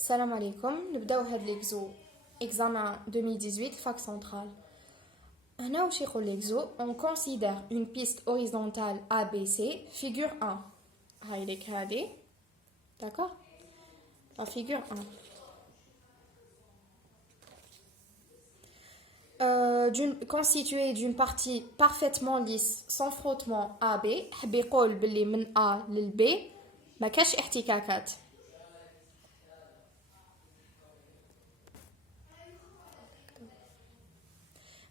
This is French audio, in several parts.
Salam alaikum, نبداو هاد l'exo examen 2018 fac centrale. هنا واش يقول l'exo on considère une piste horizontale ABC figure 1 هاي ليك هادي d'accord la figure 1 constituée d'une partie parfaitement lisse sans frottement AB حب يقول باللي من A لل B ما كاش احتكاكات.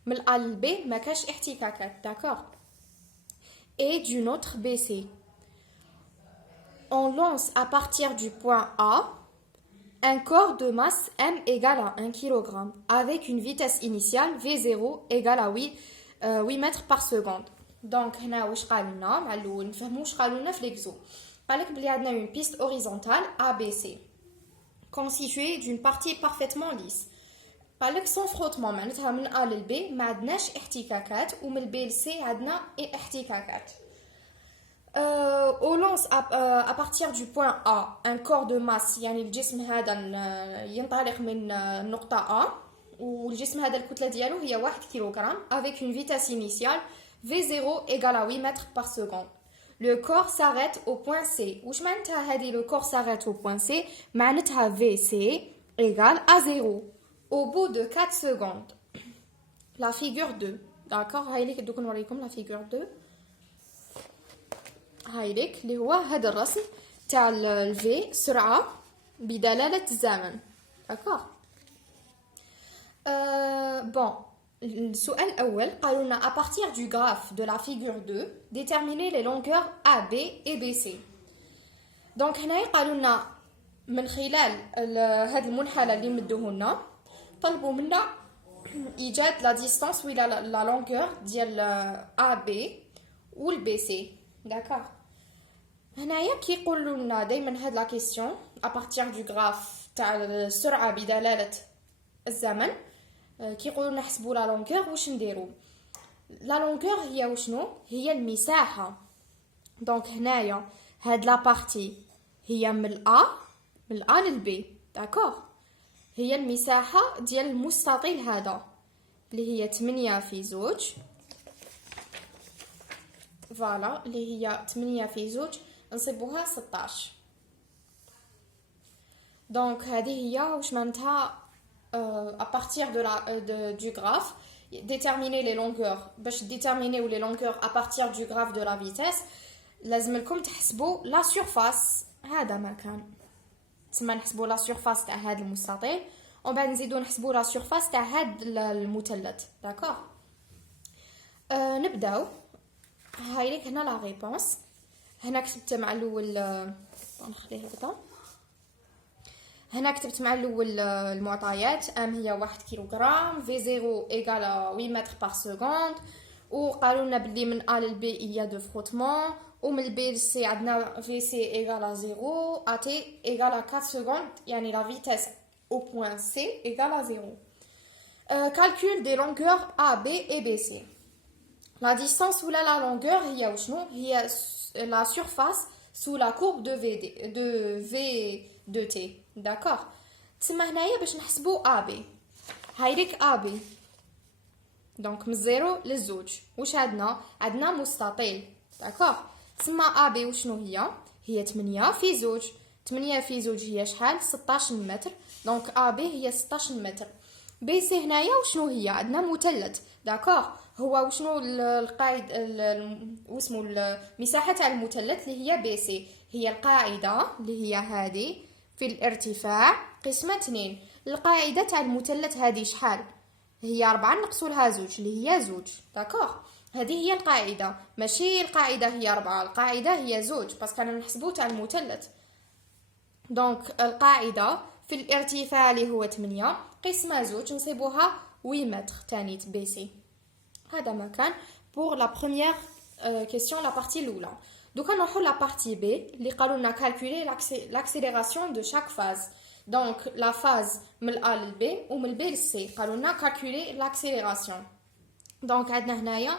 من A لل B ما كاش احتكاكات d'accord. Et d'une autre BC on lance à partir du point A un corps de masse M égale à 1 kg avec une vitesse initiale V0 égale à 8 mètres par seconde. Donc, هنا واش قالنا مع الاول نفهموا واش قالوا لنا في ليكزو. قالك بلي عندنا une piste horizontale ABC constituée d'une partie parfaitement lisse. قالك sans frottement معناتها من A لل B ما عندناش احتكاكات ومن B ل C عندنا احتكاكات. On lance à partir du point A un corps de masse يعني الجسم هذا ينطلق من النقطة A والجسم هذا الكتلة ديالو هي 1 كيلوغرام avec une vitesse initiale V0 égale à 8 mètres par seconde. Le corps s'arrête au point C. واش معناتها هذه le corps s'arrête au point C معناتها VC égale à 0 au bout de 4 secondes. La figure 2 d'accord هاي ليك دوك نوريكم la figure 2 هاي ليك اللي هو هذا الرسم تاع الفي سرعة بدلالة الزمن داكوغ. بون السؤال الأول قالوا لنا à partir du graphe de la figure 2 déterminer les longueurs AB et BC. دونك هنا قالوا لنا من خلال هذا المنحنى اللي مدوه لنا طلبوا منا إيجاد لا ديستانس ولا لا لونغور ديال AB والبي سي داكوغ. هنايا كيقولوا لنا دائما هاد لا كيسيون ابارتير دو غراف تاع السرعه بدلاله الزمن كيقولوا لنا نحسبوا لا لونغور واش نديروا. لا لونغور هي وشنو هي المساحه. دونك هنايا هاد لا بارتي هي من الA للB داكوغ هي المساحه ديال المستطيل هذا اللي هي 8 في 2 فوالا اللي هي 8 في 2 نصيبوها 16. دونك هذه هي واش معناتها à partir du graphe déterminer les longueurs باش déterminer les longueurs à partir du graphe de la vitesse لازم لكم تحسبوا لا سيرفاس. هذا ما كان تسمى نحسبوا لا سيرفاس تاع هذا المستطيل ومن بعد نزيدو نحسبوا لا سيرفاس تاع هذا المثلث داكوغ. نبداو هاي ليك هنا لا ريبونس. هنا كتبت مع الاول نخليه هكذا. هنا كتبت مع الاول المعطيات ام هي 1 كيلوغرام في 0 ايغال 8 متر بار سكوند وقالوا لنا بلي من A لل B il y a de frottement ومن B لل C عندنا VC ايغال 0 AT ايغال 4 سكوند يعني la vitesse au point C égale à 0. Calcul des longueurs AB et BC. La distance ou la longueur هي وشنو هي la surface sous la courbe de V de T d'accord. تسمى هنايا باش نحسبوا AB هاي ليك AB دونك من 0 للزوج واش عندنا مستطيل داكوغ. تسمى AB وشنو هي 8 في 2 8 في 2 هي شحال 16 متر دونك AB هي 16 متر. بي سي هنايا وشنو هي عندنا مثلث داكوغ هو وشنو القاعد واسمو المساحه تاع المثلث اللي هي بي سي هي القاعده اللي هي هذه في الارتفاع قسمه 2. القاعده تاع المثلث هذه شحال هي 4 نقصوا لها 2 اللي هي 2 داكوغ. هذه هي القاعده ماشي القاعده هي 4 القاعده هي 2 باسكو انا نحسبوا تاع المثلث. دونك القاعده في الارتفاع اللي هو 8 قسمه 2 نصيبوها 8 متر تاني بي سي. هذا ما كان pour la première question la partie الاولى. دوكا نروحوا la partie B اللي قالوا لنا calculer l'accélération de chaque phase. donc la phase من A لل B ومن B لل C قالوا لنا calculer l'accélération. donc عندنا هنايا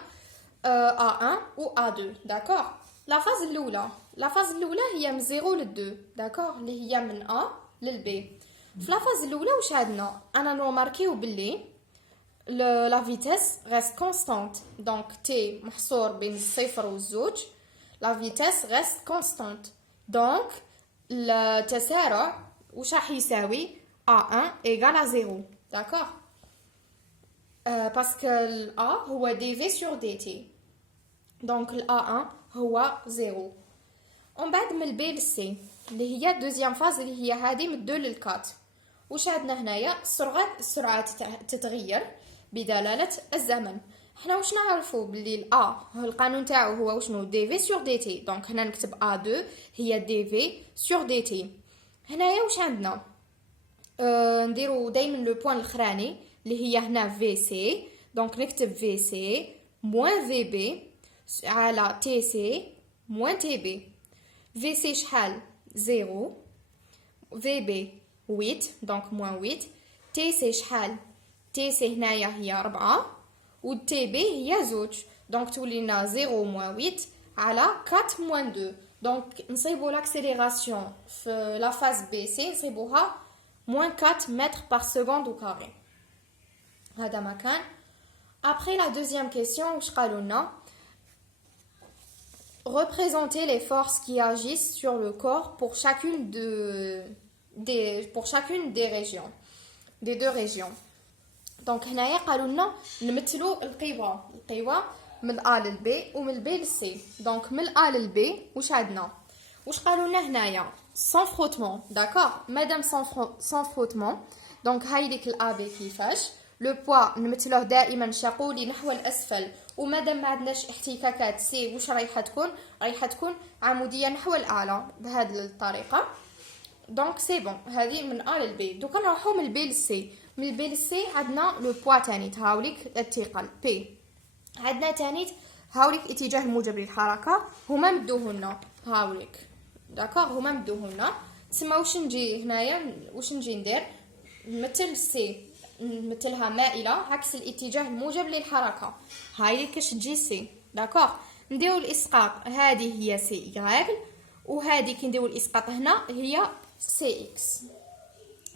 A1 و A2 d'accord. la phase الاولى هي من 0 لل 2 d'accord اللي هي من A لل B. في لا فاز الاولى واش عندنا انا نوماركيو باللي لا فيتيس ريست كونستانت دونك تي محصور بين الصفر والزوج لا فيتيس ريست كونستانت دونك التسارع واش راح يساوي A1 égale à 0 d'accord parce que A هو dv sur dt donc A1 هو 0 ومن بعد من البي للسي اللي هي دوزيام فاز اللي هي هذه من 2 للكات واش عندنا هنايا السرعه تتغير بدلاله الزمن حنا واش نعرفوا باللي الA القانون تاعو هو وشنو dv sur dt دونك هنا نكتب A2 هي dv sur dt هنايا واش عندنا نديرو دائما لو بوين الاخراني اللي هي هنا في سي دونك نكتب في سي موان في بي على تي سي موان تي بي في سي شحال 0 في بي 8 دونك موان 8 تي سي شحال تي سي هنايا هي 4 و تي بي هي زوج دونك تولي لنا 0 موان 8 على 4 موان 2 دونك نصيبو لاكسيليراسيون في لا فاز بي سي نصيبوها moins 4 mètres par seconde au carré. هذا ما كان. Après la deuxième question, واش قالوا لنا représenter les forces qui agissent sur le corps pour chacune des régions, des deux régions. Donc هنايا قالوا لنا نمثلوا القوى من A لل B ومن B لل C. Donc من A لل B واش عندنا واش قالوا لنا هنايا sans frottement d'accord madame sans frottement donc هاي ديك الA B كيفاش لو بوا نمثلوه دائما شاقولي نحو الاسفل ومادام ما عندناش احتكاكات سي واش رايحه تكون عموديه نحو الاعلى بهذه الطريقه دونك سي بون هذه من A لل B دوكا نروحو من البي للسي من البي للسي عندنا لو بوا تاني هاوليك الثقل بي عندنا تاني هاوليك اتجاه الموجب للحركه هما مدوهولنا هاوليك داكوغ هما مدوهولنا تسمى واش نجي هنايا واش نجي ندير نمثل سي نمثلها مائله عكس الاتجاه الموجب للحركه هاي كاش تجي سي داكوغ نديرو الاسقاط هذه هي سي واي وهذه كي نديرو الاسقاط هنا هي سي اكس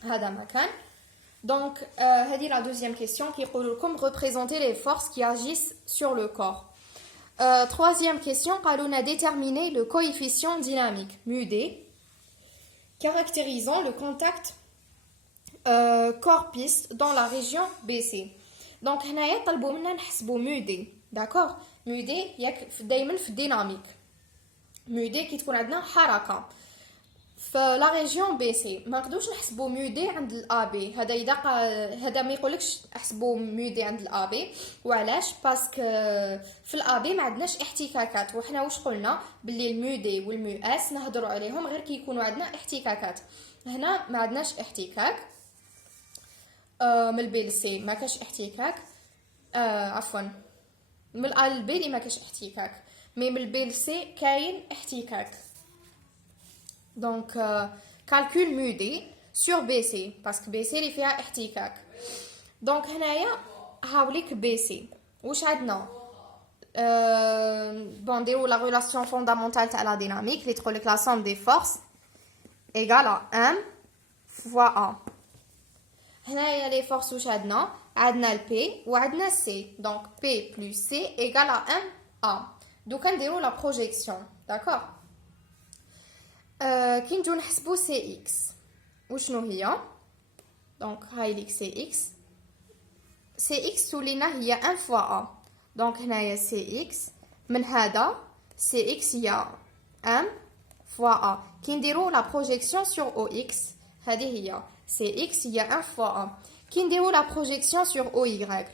هذا مكان دونك هذه لا دوزيام كيسيون كيقولوا لكم représenter les forces qui agissent sur le corps. Troisième question, on a déterminé le coefficient dynamique μd caractérisant le contact corps-piste dans la région BC. Donc هنايا طلبوا منا نحسبوا μd d'accord μd ياك دائما في الديناميك μd كي تكون عندنا حركه في لا ريجيون بي سي ما نقدروش نحسبوا مودي عند الا بي هذا ما يقولكش احسبوا مودي عند الا بي وعلاش باسكو في الا بي ما عندناش احتكاكات وحنا واش قلنا باللي المودي والمو اس نهضروا عليهم غير كي يكونوا عندنا احتكاكات هنا ما عندناش احتكاك من البي للسي ما كاش احتكاك عفوا من الا للبي اللي ما كاش احتكاك مي من البي للسي كاين احتكاك Donc, calcul MUD sur BC, parce que BC اللي فيها احتكاك. Donc هنايا هاوليك BC. واش عندنا؟ bon نديرو la relation fondamentale تاع la dynamique اللي تقول لك la somme des forces égale à M fois A. هنايا les forces واش عندنا؟ عندنا ال P وعندنا C. Donc P plus C égale à M A. دوكا نديرو la projection, d'accord? كي نجو نحسبو سي اكس وشنو هي دونك هاي ليك سي اكس تولينا هي 1 فوا ا دونك هنايا سي اكس من هذا سي اكس هي 1 فوا ا كي نديرو لا بروجيكسيون سور او اكس هذه هي سي اكس هي 1 فوا ا كي نديرو لا بروجيكسيون سور او واي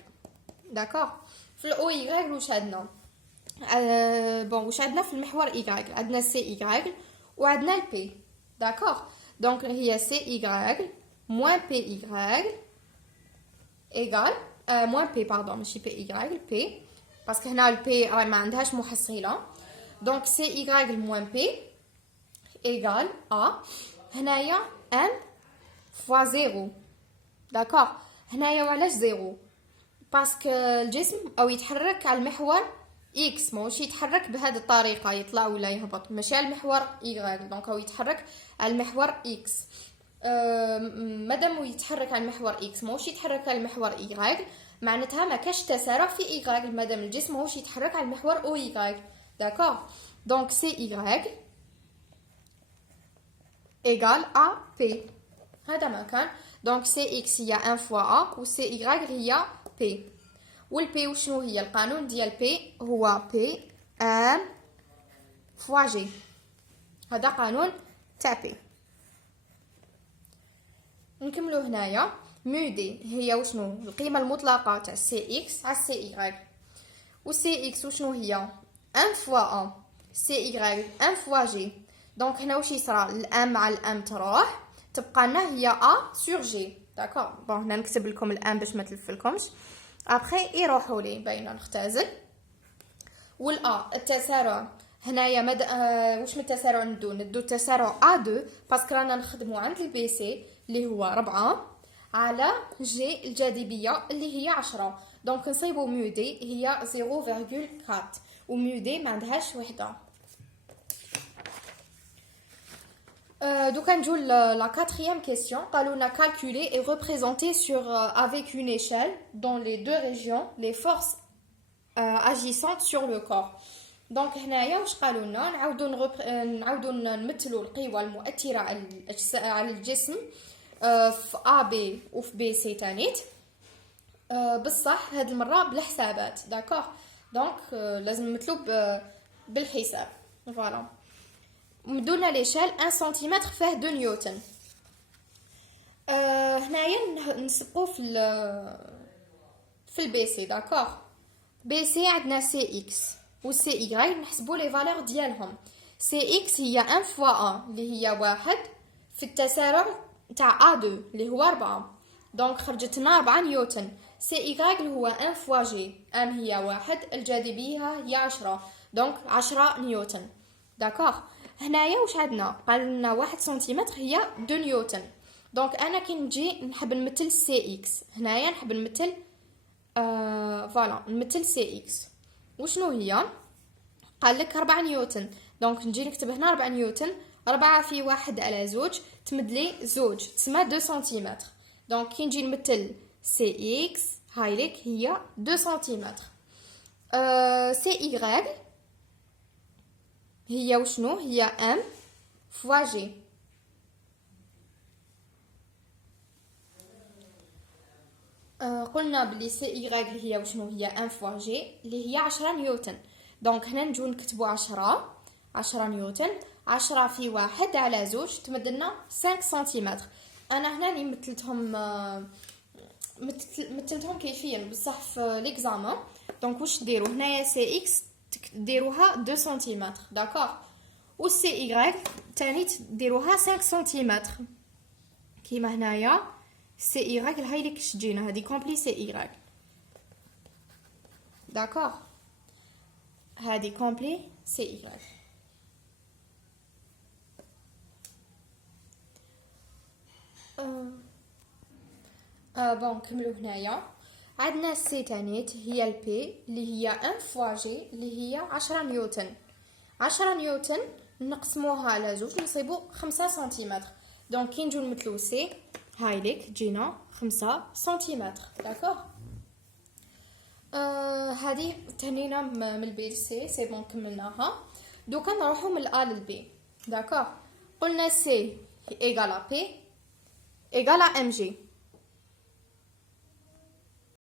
داكوغ في الاو واي واش عندنا بون واش عندنا في المحور واي عندنا سي واي وعندنا ال P d'accord donc هي CY moins PY égale moins P pardon ماشي PY P parce que هنا ال P ما عندهاش محصلة donc CY moins P égale A هنايا M fois 0 d'accord هنايا وعلاش 0 parce que الجسم أو يتحرك على المحور اكس ماشي يتحرك بهذه الطريقه يطلع ولا يهبط ماشي على المحور واي دونك هو يتحرك على المحور اكس مادام يتحرك على المحور اكس ماهوش يتحرك على المحور اي، معناتها ما كاش تسارع في اي مادام الجسم ماهوش يتحرك على المحور او اي. داكوغ، دونك سي اي ايغال ا بي، هذا ما كان. دونك سي اكس هي 1 فوا ا و سي اي هي بي. والبي وشنو هي؟ القانون ديال بي هو بي ان فوا جي، هذا قانون تاع بي. نكملو هنايا. مو دي هي وشنو؟ القيمه المطلقه تاع سي اكس على سي اي، و سي اكس وشنو هي؟ 1 فوا ا سي اي 1 فوا جي. دونك هنا واش يصرى؟ الام مع الام تروح، تبقى لنا هي ا سور جي. داكوغ، بون هنا نكتب لكم الام باش ما تلفلكمش. ابخي يروحوا لي باينه نختزل. والا التسارع هنايا واش من التسارع ندو التسارع ا2 باسكو رانا نخدمو عند البي سي اللي هو 4 على جي الجاذبيه اللي هي 10. دونك نصيبو ميو دي هي 0.4 وميو دي ما عندهاش وحده. دوكا نجو لا quatrième question. قالوا لنا calculer et représenter sur avec une échelle dans les deux régions les forces agissantes sur le corps. دونك هنايا واش قالوا لنا؟ نعاودو نمثلوا القوى المؤثره على الجسم في ا بي وفي بي سي تانيت، بصح هاد المره بالحسابات. داكوغ، دونك لازم نمثلو بالحساب. فوالا، مدونا ليشال 1 سنتيمتر فيه 2 نيوتن. هنايا نسبقو في البي سي. داكوغ، بي سي عندنا سي اكس و سي اي، نحسبوا لي فالور ديالهم. سي اكس هي 1 فوا 1 اللي هي 1 في التسارع تاع ا2 اللي هو 4، دونك خرجت لنا 4 نيوتن. سي اي اللي هو 1 فوا جي، ام هي 1 الجاذبيه هي 10، دونك 10 نيوتن. داكوغ، هنايا واش عندنا؟ قال لنا 1 سنتيمتر هي 2 نيوتن. دونك انا كي نجي نحب نمثل سي اكس هنايا، نحب نمثل فوالا نمثل سي اكس وشنو هي؟ قال لك 4 نيوتن. دونك نجي نكتب هنا 4 نيوتن، 4 في 1 على زوج تمدلي زوج، تسمى 2 سنتيمتر. دونك كي نجي نمثل سي اكس هاي لك هي 2 سنتيمتر. سي اي هي وشنو؟ هي ام فوا جي. قلنا بلي سي اي هي وشنو؟ هي 1 فوا جي اللي هي 10 نيوتن. دونك هنا نجو نكتبو 10 نيوتن. 10 في 1 على زوج تمدلنا 5 سنتيمتر. انا هنا اللي مثلتهم كيفيا بصح في ليكزامان. دونك واش ديروا هنايا؟ سي اكس ديروها 2 سنتيمتر. داكوغ، و سي اي تاني ديروها 5 سنتيمتر كيما هنايا. سي اي هاي لك شجينا هذه كومبلي سي اي. داكوغ، هذه كومبلي سي اي. بون نكملو هنايا. عندنا سي تانيت هي البي اللي هي 1 فوا جي اللي هي 10 نيوتن. 10 نيوتن نقسموها على زوج نصيبو 5 سنتيمتر. دونك كي نجو نمثلو سي هاي لك جينا 5 سنتيمتر. داكوغ، هذه تهنينا من البي سي. سي بون كملناها. دوكا نروحو من الأ للبي. داكوغ، قلنا سي ايغال بي ايغال ام جي.